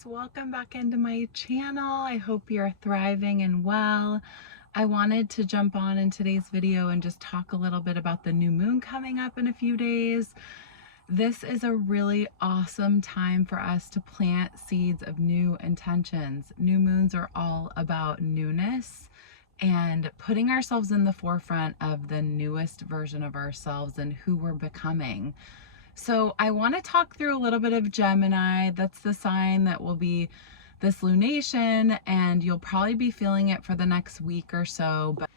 loves, welcome back into my channel. I hope you're thriving and well. I wanted to jump on in today's video and just talk a little bit about the new moon coming up in a few days. This is a really awesome time for us to plant seeds of new intentions. New moons are all about newness and putting ourselves in the forefront of the newest version of ourselves and who we're becoming. So I want to talk through a little bit of Gemini. That's the sign that will be this lunation, and you'll probably be feeling it for the next week or so. But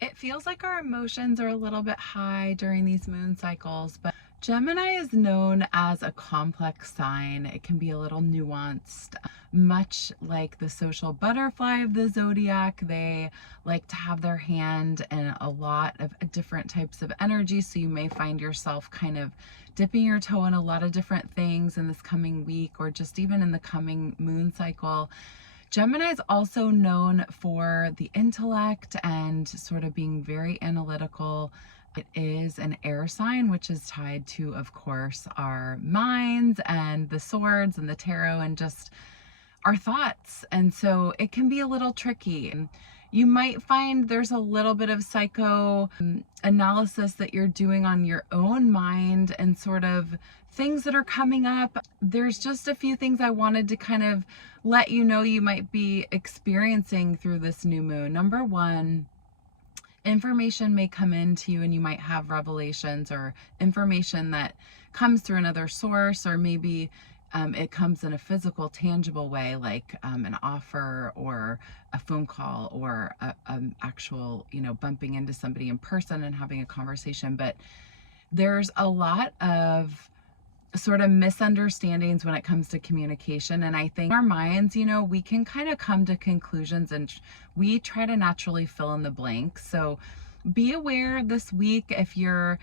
it feels like our emotions are a little bit high during these moon cycles. But Gemini is known as a complex sign. It can be a little nuanced, much like the social butterfly of the zodiac. They like to have their hand in a lot of different types of energy. So you may find yourself kind of dipping your toe in a lot of different things in this coming week, or just even in the coming moon cycle. Gemini is also known for the intellect and sort of being very analytical. It is an air sign, which is tied to, of course, our minds and the swords and the tarot and just our thoughts. And so it can be a little tricky. You might find there's a little bit of psycho analysis that you're doing on your own mind and sort of things that are coming up. There's just a few things I wanted to kind of let you know you might be experiencing through this new moon. Number one, information may come into you and you might have revelations or information that comes through another source, or maybe it comes in a physical, tangible way, like an offer or a phone call or an actual, bumping into somebody in person and having a conversation. But there's a lot of sort of misunderstandings when it comes to communication. And I think our minds, we can kind of come to conclusions and we try to naturally fill in the blanks. So be aware this week if you're,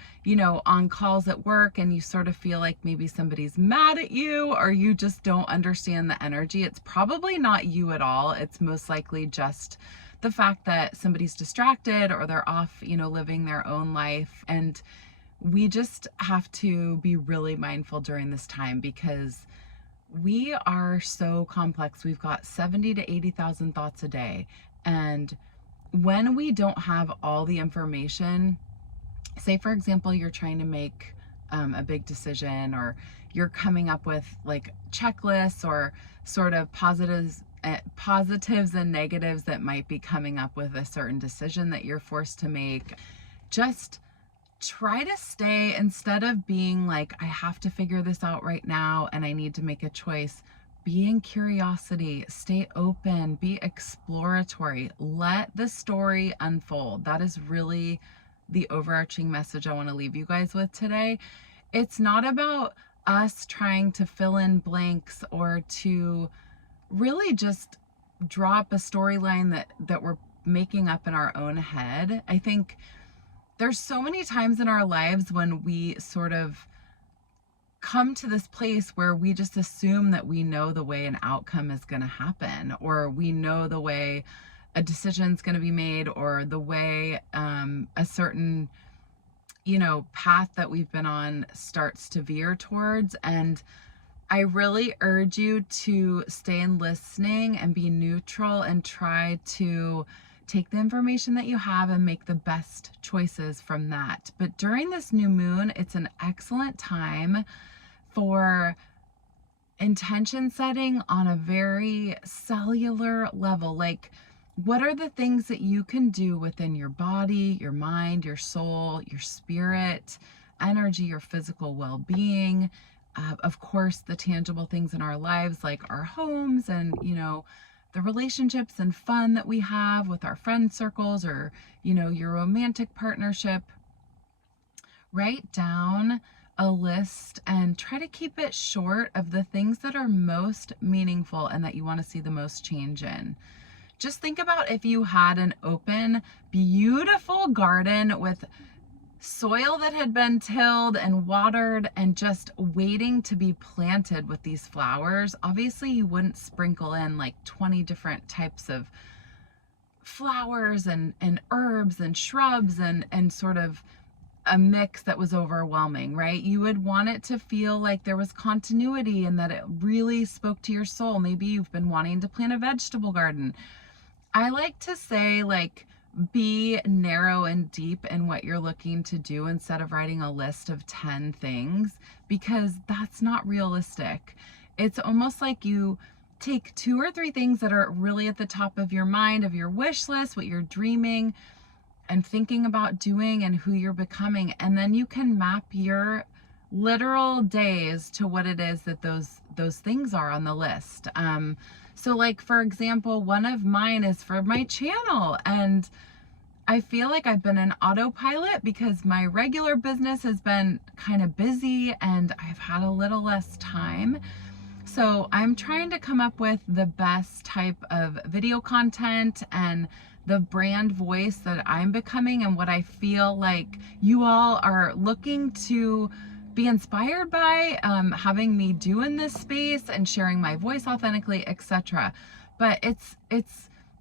on calls at work and you sort of feel like maybe somebody's mad at you or you just don't understand the energy. It's probably not you at all. It's most likely just the fact that somebody's distracted or they're off, living their own life. And we just have to be really mindful during this time because we are so complex. We've got 70 to 80,000 thoughts a day. And when we don't have all the information, say for example, you're trying to make a big decision, or you're coming up with like checklists or sort of positives and negatives that might be coming up with a certain decision that you're forced to make, just try to stay, instead of being like, I have to figure this out right now and I need to make a choice, be in curiosity, stay open, be exploratory, let the story unfold. That is really the overarching message I want to leave you guys with today. It's not about us trying to fill in blanks or to really just draw up a storyline that we're making up in our own head. I think there's so many times in our lives when we sort of come to this place where we just assume that we know the way an outcome is going to happen, or we know the way a decision is going to be made, or the way a certain, path that we've been on starts to veer towards. And I really urge you to stay in listening and be neutral and try to take the information that you have and make the best choices from that. But during this new moon, it's an excellent time for intention setting on a very cellular level. Like, what are the things that you can do within your body, your mind, your soul, your spirit, energy, your physical well-being? Of course, the tangible things in our lives, like our homes and, the relationships and fun that we have with our friend circles, or, your romantic partnership. Write down a list and try to keep it short of the things that are most meaningful and that you want to see the most change in. Just think about if you had an open, beautiful garden with soil that had been tilled and watered and just waiting to be planted with these flowers. Obviously, you wouldn't sprinkle in like 20 different types of flowers and herbs and shrubs and sort of a mix that was overwhelming, right? You would want it to feel like there was continuity and that it really spoke to your soul. Maybe you've been wanting to plant a vegetable garden. I like to say, like, be narrow and deep in what you're looking to do instead of writing a list of 10 things, because that's not realistic. It's almost like you take 2 or 3 things that are really at the top of your mind, of your wish list, what you're dreaming and thinking about doing and who you're becoming, and then you can map your literal days to what it is that those things are on the list. So like, for example, one of mine is for my channel, and I feel like I've been in autopilot because my regular business has been kind of busy and I've had a little less time. So I'm trying to come up with the best type of video content and the brand voice that I'm becoming, and what I feel like you all are looking to be inspired by, having me do in this space and sharing my voice authentically, etc. But it's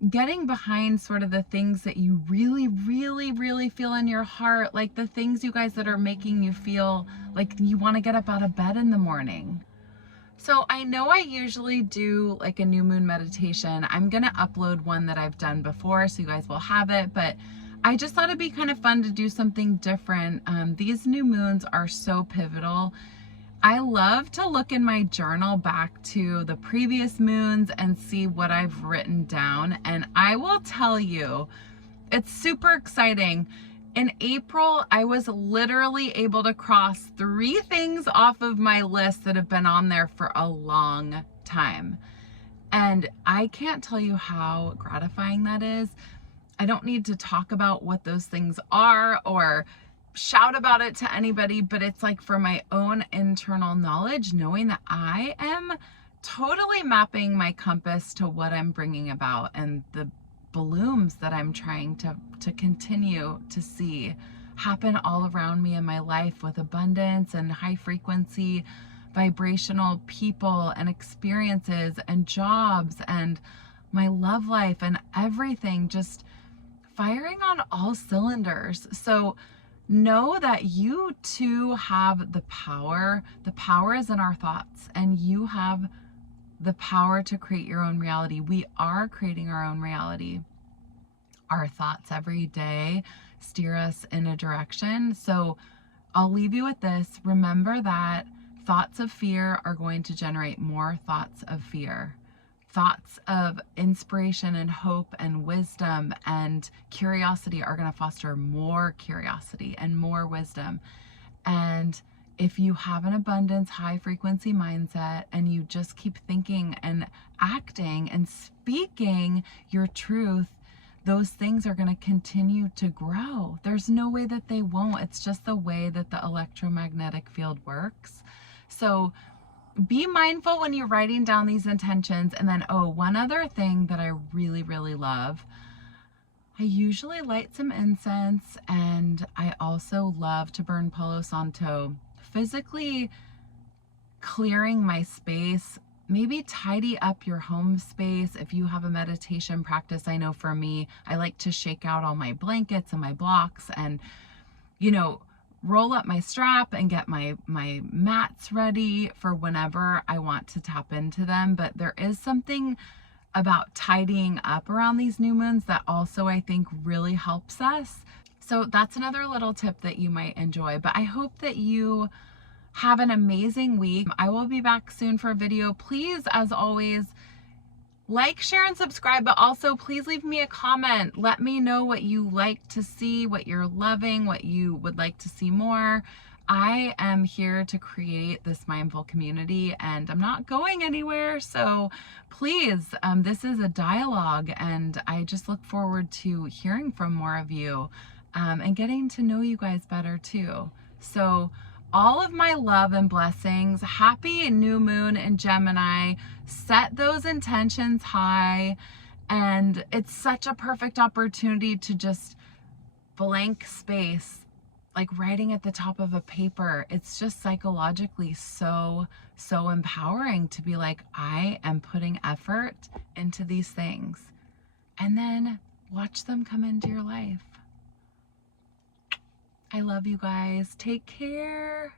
getting behind sort of the things that you really, really, really feel in your heart, like the things, you guys, that are making you feel like you want to get up out of bed in the morning. So I know I usually do like a new moon meditation. I'm going to upload one that I've done before, so you guys will have it, but I just thought it'd be kind of fun to do something different. These new moons are so pivotal. I love to look in my journal back to the previous moons and see what I've written down. And I will tell you, it's super exciting. In April, I was literally able to cross 3 things off of my list that have been on there for a long time. And I can't tell you how gratifying that is. I don't need to talk about what those things are or shout about it to anybody, but it's like for my own internal knowledge, knowing that I am totally mapping my compass to what I'm bringing about and the blooms that I'm trying to continue to see happen all around me in my life, with abundance and high frequency vibrational people and experiences and jobs and my love life and everything just firing on all cylinders. So know that you too have the power. The power is in our thoughts, and you have the power to create your own reality. We are creating our own reality. Our thoughts every day steer us in a direction. So I'll leave you with this. Remember that thoughts of fear are going to generate more thoughts of fear. Thoughts of inspiration and hope and wisdom and curiosity are going to foster more curiosity and more wisdom. And if you have an abundance, high frequency mindset, and you just keep thinking and acting and speaking your truth, those things are going to continue to grow. There's no way that they won't. It's just the way that the electromagnetic field works. So be mindful when you're writing down these intentions. And then, oh, one other thing that I really, really love, I usually light some incense, and I also love to burn palo santo. Physically clearing my space, maybe tidy up your home space. If you have a meditation practice, I know for me, I like to shake out all my blankets and my blocks and, you know, roll up my strap and get my mats ready for whenever I want to tap into them. But there is something about tidying up around these new moons that also I think really helps us. So that's another little tip that you might enjoy. But I hope that you have an amazing week. I will be back soon for a video. Please, as always, like, share, and subscribe, but also please leave me a comment. Let me know what you like to see, what you're loving, what you would like to see more. I am here to create this mindful community, and I'm not going anywhere. So please, this is a dialogue, and I just look forward to hearing from more of you and getting to know you guys better too. So all of my love and blessings. Happy new moon in Gemini. Set those intentions high. And it's such a perfect opportunity to just blank space, like writing at the top of a paper. It's just psychologically so empowering to be like, I am putting effort into these things. And then watch them come into your life. I love you guys. Take care.